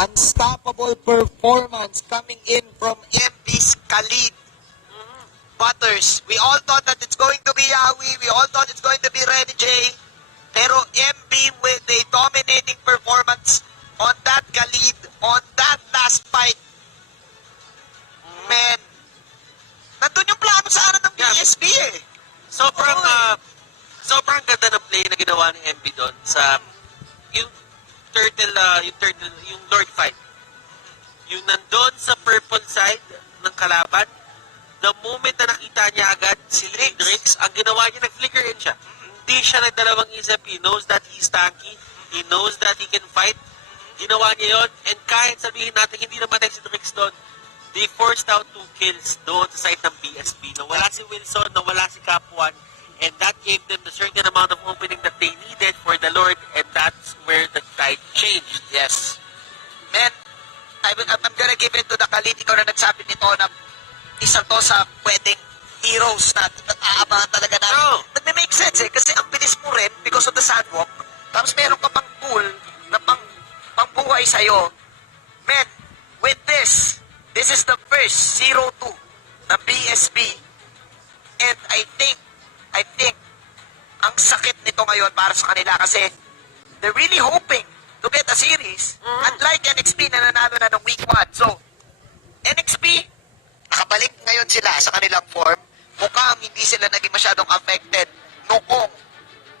unstoppable performance coming in from MB's Khalid. Butters, we all thought that it's going to be Yawi, we all thought it's going to be Renny J, pero MB with a dominating performance on that Khalid, on that last fight. Man, nandun yung plano sa ano ng BSB eh. Sobrang ganda ng play na ginawa ni MB doon sa yung Lord fight. Yung nandun sa purple side ng kalaban, the moment na nakita niya agad si Drix, ang ginawa niya, nag-flicker in siya. Hindi siya nagdalawang isip. He knows that he's tanky. He knows that he can fight. Ginawa niya yon, and kahit sabihin natin hindi namatay si Drix doon, they forced out 2 kills doon sa side ng BSB. Nawala si Wilson, nawala si Cap1, and that gave them the certain amount of opening that they needed for the Lord, and that's where the tide changed. Yes. Man, I'm gonna give it to the Khalid. Ikaw na nagsabi nito na isa to sa pwedeng heroes na aabangan talaga natin. No. Nagme-make sense eh, kasi ang bilis mo rin because of the sidewalk, tapos meron ka pang pool na pangbuhay sa'yo. Man, with this is the first 0-2 ng BSB, and I think ang sakit nito ngayon para sa kanila kasi they're really hoping to get a series, unlike Nxp na nanalo na ng week 1. So, Nxp, nakabalik ngayon sila sa kanilang form. Mukhang hindi sila naging masyadong affected noong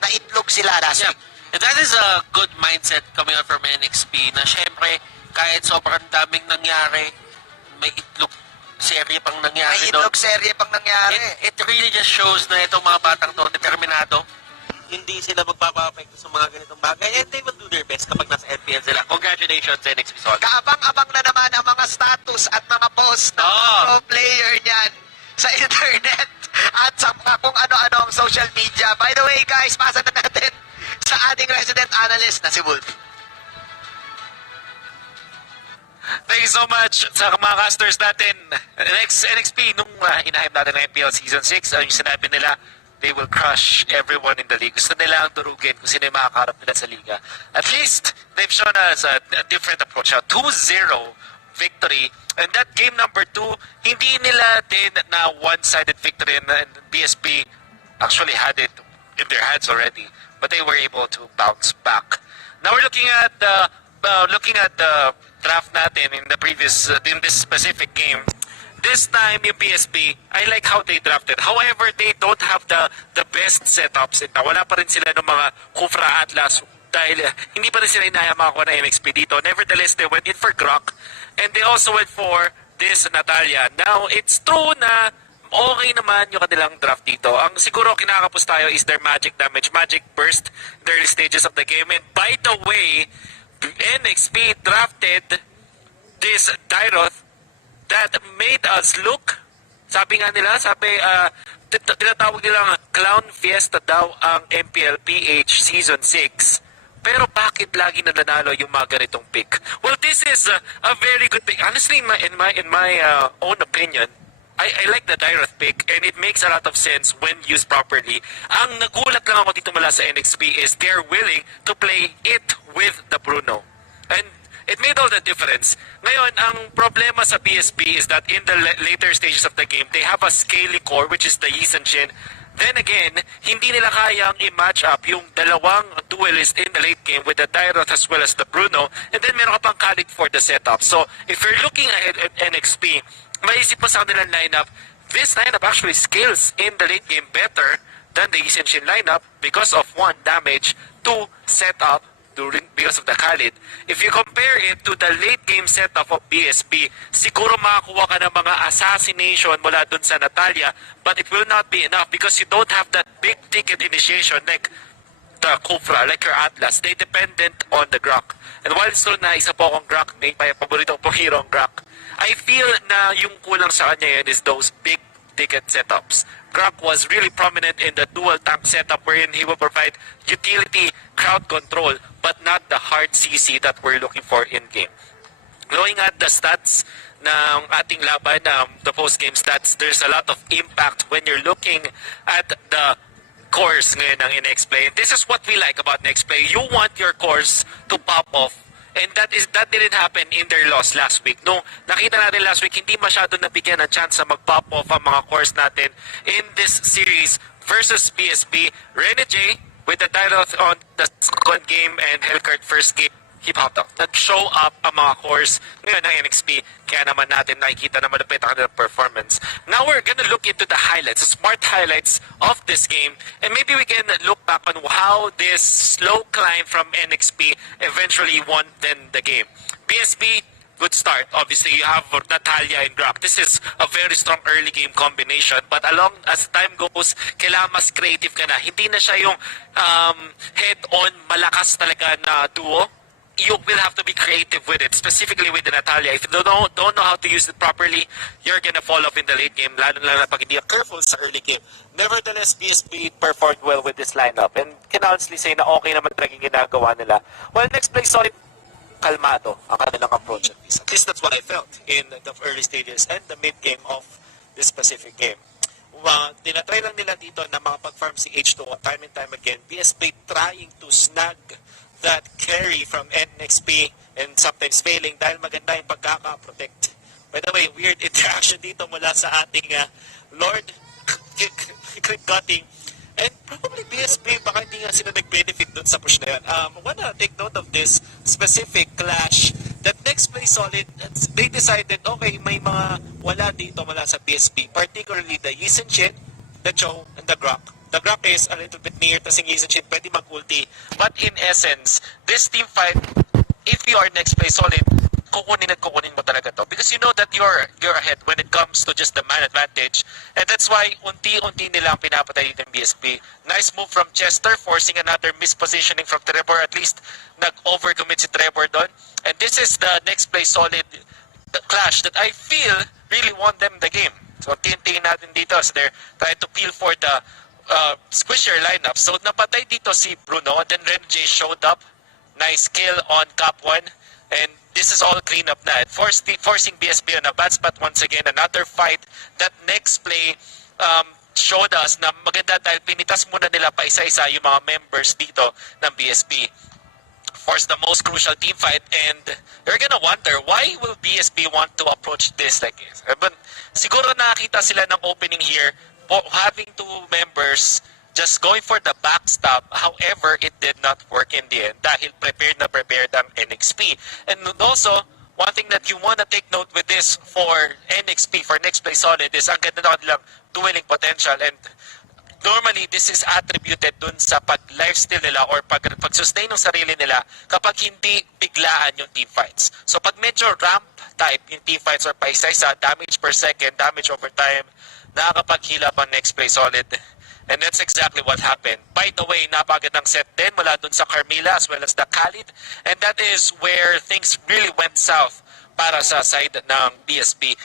naitlog sila last week. And that is a good mindset coming out from NXP na syempre, kahit sobrang daming nangyari, may itlog serye pang nangyari. May itlog serye pang nangyari. It really just shows na itong mga batang to, determinado, hindi sila magpapapekto sa mga ganitong bagay, and they will do their best kapag nasa NPL sila. Congratulations, NXP Sol. Kaabang-abang na naman ang mga status at mga post ng pro player niyan sa internet at sa kung ano-ano ang social media. By the way, guys, pasa na natin sa ating resident analyst na si Wolf. Thank you so much sa mga casters natin. NXP, nung inahype natin ng MPL Season 6, yung sinabi nila, they will crush everyone in the league. Gusto nila ang durugin kung sino yung makakarap nila sa liga. At least, they've shown us a different approach. 2-0 victory. And that game number 2, hindi nila din na one-sided victory, and BSB actually had it in their hands already. But they were able to bounce back. Now we're looking at the draft natin in the previous, in this specific game. This time, yung PSB, I like how they drafted. However, they don't have the best setups. Wala pa rin sila ng mga Kufra Atlas dahil hindi pa rin sila inayama ko na MXP dito. Nevertheless, they went in for Grok, and they also went for this Natalia. Now, it's true na okay naman yung kanilang draft dito. Ang siguro kinakapos tayo is their magic damage, magic burst in the early stages of the game. And by the way, NXP drafted this Dyroth that made us look, sabi nga nila, tinatawag nilang Clown Fiesta daw ang MPL PH Season 6. Pero bakit lagi nananalo yung mga ganitong pick? Well, this is a very good pick. Honestly, in my own opinion, I like the Dyroth pick, and it makes a lot of sense when used properly. Ang nagulat lang ako dito mula sa NXP is they're willing to play it with the Bruno. And it made all the difference. Ngayon, ang problema sa BSB is that in the later stages of the game, they have a scaly core, which is the Yi and Shin. Then again, hindi nila kayang i-match up yung dalawang duelist in the late game with the Dyroth as well as the Bruno. And then meron ka pang Khalid for the setup. So, if you're looking at NXP, maisip mo sa kanilang lineup, this lineup actually scales in the late game better than the Yi and Shin lineup because of 1 damage, 2 setup, because of the Khalid. If you compare it to the late game setup of BSB, siguro makakuha ka ng mga assassination mula dun sa Natalia, but it will not be enough because you don't have that big ticket initiation like the Kufra, like your Atlas. They dependent on the Grok. And while it's true na isa po akong Grok, may paborito pong hero ang Grok, I feel na yung kulang sa kanya yun is those big ticket setups. Grok was really prominent in the dual tank setup wherein he will provide utility, crowd control, but not the hard CC that we're looking for in-game. Looking at the stats ng ating laban, the post-game stats, there's a lot of impact when you're looking at the cores ngayon ng NXP. This is what we like about NXP. You want your cores to pop off And that didn't happen in their loss last week. No, nakita natin last week, hindi masyado nabigyan ng chance na mag-pop off ang mga cores natin in this series versus BSB. Rene J with the title on the second game and Hellcurt first game, he popped up. Nag-show up ang mga cores ngayon ng NXP. Kaya naman natin nakikita na malapit ang kanilang performance. Now we're gonna look into the highlights, the smart highlights of this game. And maybe we can look back on how this slow climb from NXP eventually won then the game. BSB, good start. Obviously, you have Natalia and Grok. This is a very strong early game combination. But along as time goes, kailangan mas creative ka na. Hindi na siya yung head-on, malakas talaga na duo. You will have to be creative with it, specifically with the Natalia. If you don't know how to use it properly, you're gonna fall off in the late game, lalo na pag hindi ka careful sa early game. Nevertheless, BSB performed well with this lineup, and can honestly say na okay naman talaga yung ginagawa nila. Well, next play, solid, kalmado ang kanilang approach at least. At least that's what I felt in the early stages and the mid-game of this specific game. Tinatry lang nila dito na makapag-farm si H2O time and time again. BSB trying to snag that carry from NXP and sometimes failing dahil maganda yung pagkaka-protect. By the way, weird interaction dito mula sa ating Lord Crit Cutting. And probably BSB, baka hindi nga sila nag-benefit dun sa push na yun. I wanna take note of this specific clash that next play solid, they decided, okay, may mga wala dito mula sa BSB, particularly the Yisenchin, the Cho, and the Grok. The Grok is a little bit near to Yisenchin, pwede mag-ulti. But in essence, this team fight, if you are next play solid, kukunin at kukunin mo talaga to. Because you know that you're ahead when it comes to just the man advantage. And that's why unti-unti nilang pinapatay dito ng BSB. Nice move from Chester, forcing another mispositioning from Trevor. At least nag-overcommit si Trevor doon. And this is the next play solid clash that I feel really won them the game. So tingin natin dito as they're trying to peel for the squisher lineup. So napatay dito si Bruno, and then Ren J showed up. Nice kill on Cap 1. And this is all clean up na. Forcing BSB on a bad spot once again. Another fight that next play showed us na maganda dahil pinitas muna nila pa isa-isa yung mga members dito ng BSB. Force the most crucial team fight, and you're gonna wonder why will BSB want to approach this like this. But siguro nakakita sila ng opening here, having two members just going for the backstab. However, it did not work in the end dahil prepared ang NXP. And also, one thing that you want to take note with this for NXP, for next play solid, is ang ganda na kanilang dueling potential. And normally, this is attributed dun sa pag-lifesteal nila or pag-sustain ng sarili nila kapag hindi biglaan yung team fights. So pag medyo ramp type yung team fights or pa isa-isa, damage per second, damage over time, nakakapaghilap ang next play solid. And that's exactly what happened. By the way, napagandang set din mula dun sa Carmilla as well as the Khalid. And that is where things really went south para sa side ng BSB.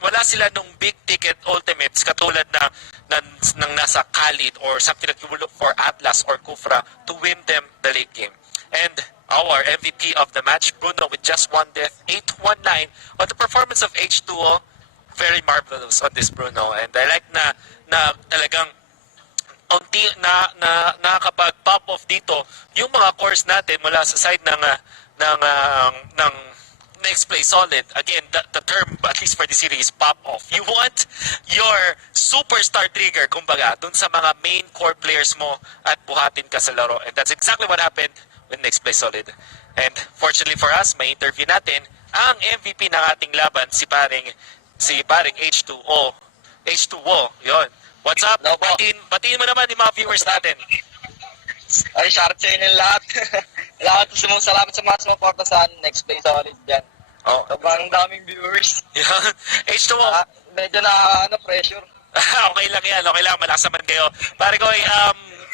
Wala sila nung big ticket ultimates katulad ng nasa Khalid or something that you will look for Atlas or Kufra to win them the late game. And our MVP of the match, Bruno, with just one death, 8-1-9 on the performance of H2O. Very marvelous on this Bruno. And I like na talagang unti nakakapag-pop off dito yung mga cores natin mula sa side ng next play solid. Again, the term, at least for the series, pop off. You want your superstar trigger, kumbaga, dun sa mga main core players mo at buhatin ka sa laro. And that's exactly what happened with next play solid. And fortunately for us, may interview natin ang MVP ng ating laban, si paring H2O. H2O, yon. What's up? Hello po. Batiin mo naman yung mga viewers natin. Ay, shout sa inyo lahat. Lahat salamat sa mga sumuporta sa Next Play Solid dyan. Oh. Sobrang daming viewers. Yan. H2O. Medyo na pressure. Okay lang yan. Okay lang. Malakas naman kayo. Pare ko,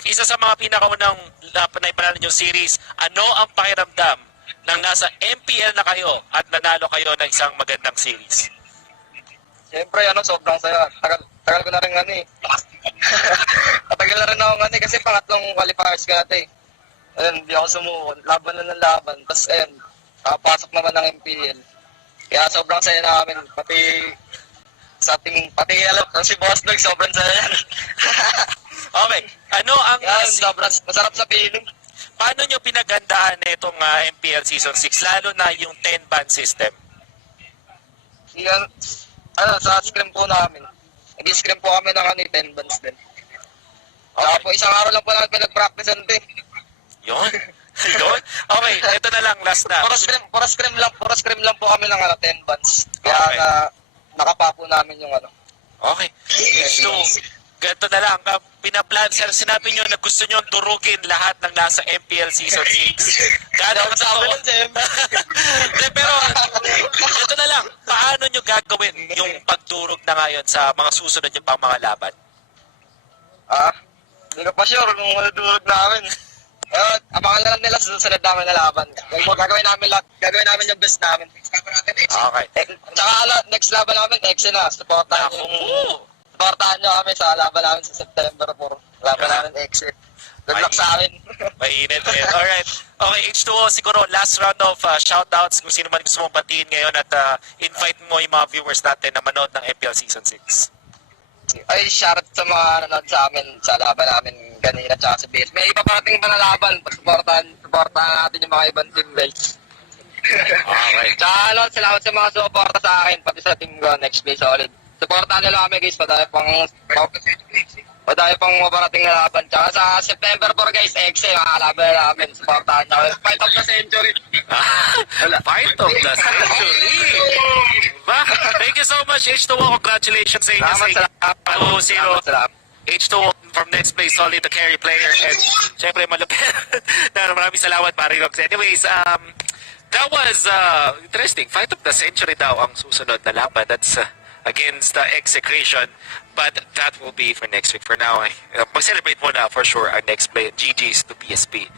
isa sa mga pinakaunang panaypanan yung series, ano ang pakiramdam nang nasa MPL na kayo at nanalo kayo ng isang magandang series? Siyempre, sobrang saya. Tagal ko na rin Matagal na rin ako kasi pangatlong qualifiers ka natin. Ayun, hindi ako sumuko. Laban na ng laban. Tapos ayun, kapasok naman ng MPL. Kaya sobrang saya namin. Pati si Boss Dog, sobrang saya yan. Okay. Ano ang... Yan, sobrang masarap sa feeling. paano nyo pinagandaan itong MPL Season 6, lalo na yung 10-ban system? Yan, sa scrim po namin. Nag-scrim po kami ng 10 bands din. Saka po, isang araw lang po namin pinag-practice din. Yun? Yun? Okay, ito na lang, last na. Pura scrim lang po kami ng 10 bands. Kaya Okay. nakapapo namin yung Okay. So, ganito na lang. Pinaplan, sinabi nyo na gusto nyo durugin lahat ng nasa MPL Season 6. Gano'n sa amin nun, pero, ito na lang. Paano nyo gagawin yung pagdurog na ngayon sa mga susunod yung pang mga laban? Hindi ko pa sure kung madudurog namin. Abangan na lang nila sa susunod namin na laban. Gagawin namin lahat. Gagawin namin yung best namin. Okay. Tsaka next laban namin, X na. Supportahan nyo kami sa laban namin sa September 4. Laban namin X. Good luck sa amin. Mainit eh. Alright. Okay, H2O, siguro last round of shoutouts kung sino man gusto mong batiin ngayon at invite mo yung mga viewers natin na manood ng MPL Season 6. Ay, shoutout sa mga nanood sa amin sa laban namin kanina tsaka sa base. May iba parating pa na laban. Supportahan natin yung mga ibang team, guys. Okay. Tsaka salamat sa mga suporta sa akin, pati sa team ko, Nxp Solid. Supportahan nila kami, guys, padaya pang maparating na laban. Tsaka sa September 4, guys, Exe, makakalaban na namin. Supportahan nyo. Fight of the century. Fight of the century. Diba? Thank you so much, H2O. Congratulations sa inyo. Salamat. H2O from Nxp Solid, the carry player. And syempre, malupit. Maraming salamat, Marirox. Anyways, that was interesting. Fight of the century daw ang susunod na laban. That's against the execration. But that will be for next week. For now, mag-celebrate muna for sure our next play. GG's to BSB.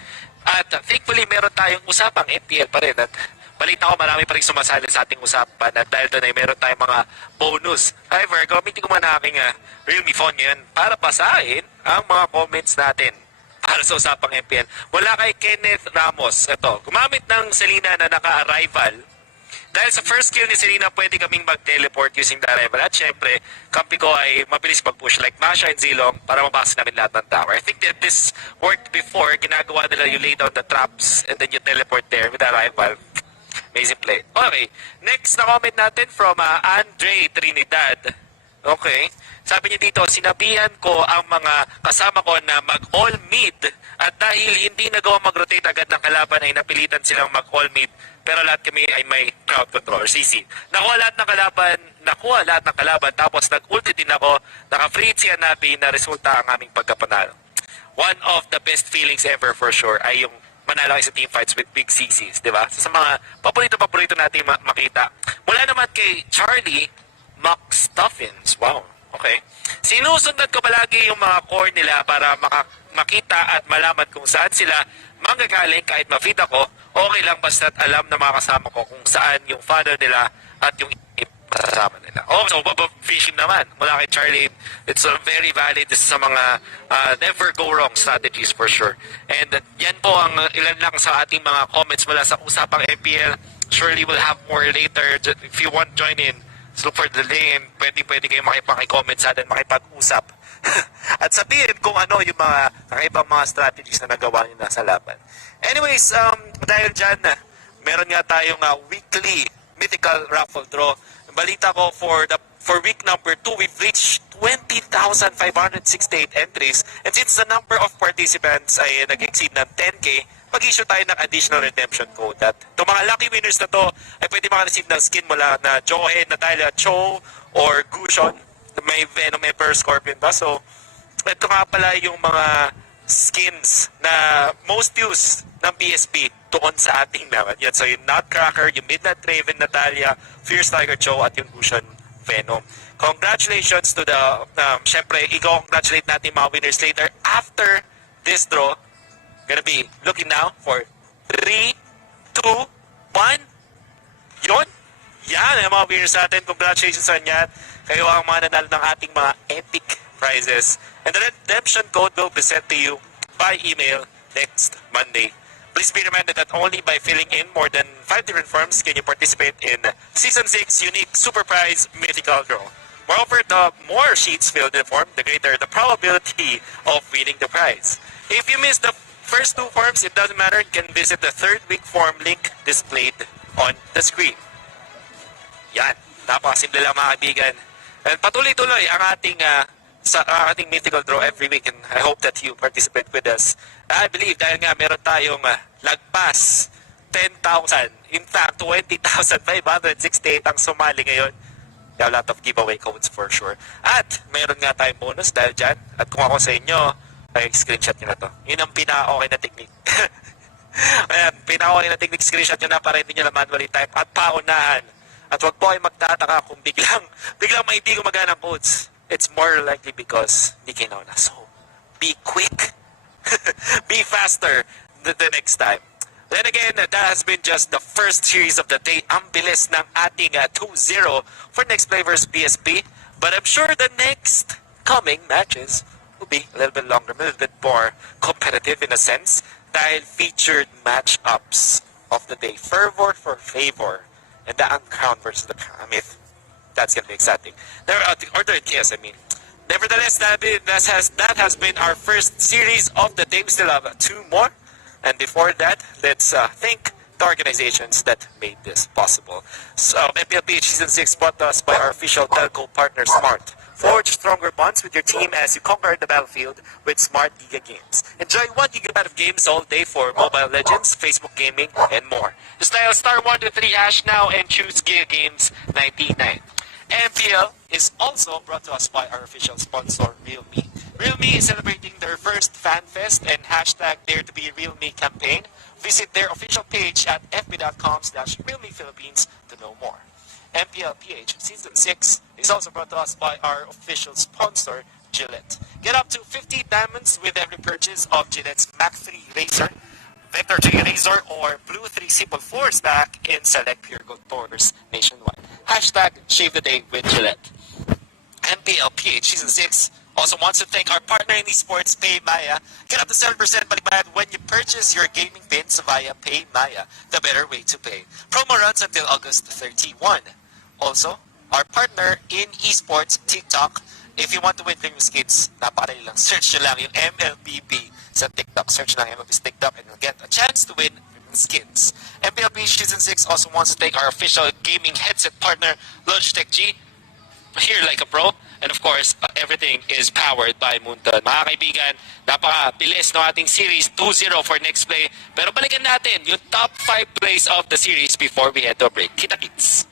At thankfully, meron tayong usapang MPL pa rin. At balita ko, marami pa rin sumasali sa ating usapan. At dahil doon ay meron tayong mga bonus. However, gamitin ko muna aking Realme phone ngayon para basahin ang mga comments natin para sa usapang MPL. Wala kay Kenneth Ramos. Ito, gumamit ng Selena na naka-arrival. Dahil sa first skill ni Selena, pwede kaming mag-teleport using the arrival. At syempre, kampi ko ay mabilis mag-push like Masha and Zilong para mabasa namin lahat ng tower. I think that this worked before. Ginagawa nila you lay down the traps and then you teleport there with the arrival. Amazing play. Okay, next na comment natin from Andre Trinidad. Okay. Sabi niya dito, sinabihan ko ang mga kasama ko na mag-all mid at dahil hindi nagawa mag-rotate agad ng kalaban ay napilitan silang mag-all mid pero lahat kami ay may crowd control, CC. Nakuha lahat ng kalaban tapos nag-ulti din ako, naka-free si Hanabi na resulta ang aming pagkapanalo. One of the best feelings ever for sure ay yung manalo kayo sa team fights with big CCs, di ba? Sa mga paborito natin makita. Mula naman kay Charlie McStuffins. Wow. Okay. Sinusundan ko palagi yung mga core nila para makita at malaman kung saan sila manggagaling kahit ma-feed ako. Okay lang basta't alam na mga kasama ko kung saan yung funnel nila at yung kasama nila. Oh, so fishing naman. Mula kay Charlie, it's very valid sa mga never go wrong strategies for sure. And yan po ang ilan lang sa ating mga comments mula sa usapang MPL. Surely we'll have more later. If you want join in, just look for the link. Pwede kayo makipag-comment sa atin, makipag-usap. At sabihin kung ano yung mga kakaibang mga strategies na nagawa nyo na sa laban. Anyways, dahil dyan, meron nga tayong weekly mythical raffle draw. Balita ko for week number 2, we've reached 20,568 entries. And since the number of participants ay nag-exceed ng 10K, mag-issue tayo ng additional redemption code. At itong mga lucky winners na to ay pwede maka-receive ng skin mula na Johe, Natalia, Cho, or Gushon. May Venom, Emperor, Scorpion ba? So, ito nga pala yung mga skins na most used ng BSB doon sa ating naman. Yan. So, yung Nutcracker, yung Midnight Raven, Natalia, Fierce Tiger, Cho, at yung Gushon, Venom. Congratulations to the, syempre, i-congratulate natin mga winners later after this draw. Gonna be looking now for 3, 2, 1. Yun. Yan ang mga winners natin. Congratulations sa inyo. Kayo ang mga nanalo ng ating mga epic prizes. And the redemption code will be sent to you by email next Monday. Please be reminded that only by filling in more than 5 different forms can you participate in Season 6 unique super prize mythical draw. Moreover, the more sheets filled in the form, the greater the probability of winning the prize. If you missed the First two forms, it doesn't matter. You can visit the third week form link displayed on the screen. Yan. Napakasimple lang mga kaibigan. And patuloy-tuloy ang ating mythical draw every week, and I hope that you participate with us. I believe dahil nga meron tayong lagpas 10,000, in fact 20,568 ang sumali ngayon. There are a lot of giveaway codes for sure. At meron nga tayong bonus dahil dyan. At kung ako sa inyo, ay screenshot nyo na to. Yun ang pinaka-okay na technique. Ayan, pinaka-okay na technique, screenshot nyo na para hindi nyo na manually type at paunahan. At wag po kayo magtataka kung biglang may hindi gumagana ang codes. It's more likely because hindi kayo nauna. So, be quick. Be faster the next time. Then again, that has been just the first series of the day. Ang bilis ng ating 2-0 for Nxp Vs Bsb. But I'm sure the next coming matches will be a little bit longer, a little bit more competitive in a sense. Dahil featured matchups of the day. Fervor for Favor. And the Uncrown versus the Myth. That's gonna be exciting. Or the chaos, I mean. Nevertheless, that has been our first series of the day. We still have 2 more. And before that, let's thank the organizations that made this possible. So, MPLPH Season 6 brought to us by our official telco partner, Smart. Forge stronger bonds with your team as you conquer the battlefield with Smart Giga Games. Enjoy 1 gigabyte of games all day for Mobile Legends, Facebook Gaming, and more. Just dial *123# now and choose Giga Games 99. MPL is also brought to us by our official sponsor, Realme. Realme is celebrating their first Fan Fest and #DareToBeRealme campaign. Visit their official page at fb.com/RealmePhilippines to know more. MPLPH Season 6 is also brought to us by our official sponsor, Gillette. Get up to 50 diamonds with every purchase of Gillette's Mac 3 Razor, Vector 3 Razor, or Blue 3 Simple 4 stack in select Pure Gold stores nationwide. #Shave the Day with Gillette. MPLPH Season 6 also wants to thank our partner in esports, PayMaya. Get up to 7% balikbayan when you purchase your gaming pins via PayMaya, the better way to pay. Promo runs until August 31. Also, our partner in esports, TikTok. If you want to win famous skins, napakadali lang. Search nyo lang yung MLBB sa TikTok. Search lang MLB's TikTok and you'll get a chance to win skins. MPLB Season 6 also wants to thank our official gaming headset partner, Logitech G. Here like a pro. And of course, everything is powered by Moonton. Mga kaibigan, napaka-bilis ng ating series 2-0 for next play. Pero balikan natin yung top 5 plays of the series before we head to a break. Kita-kits!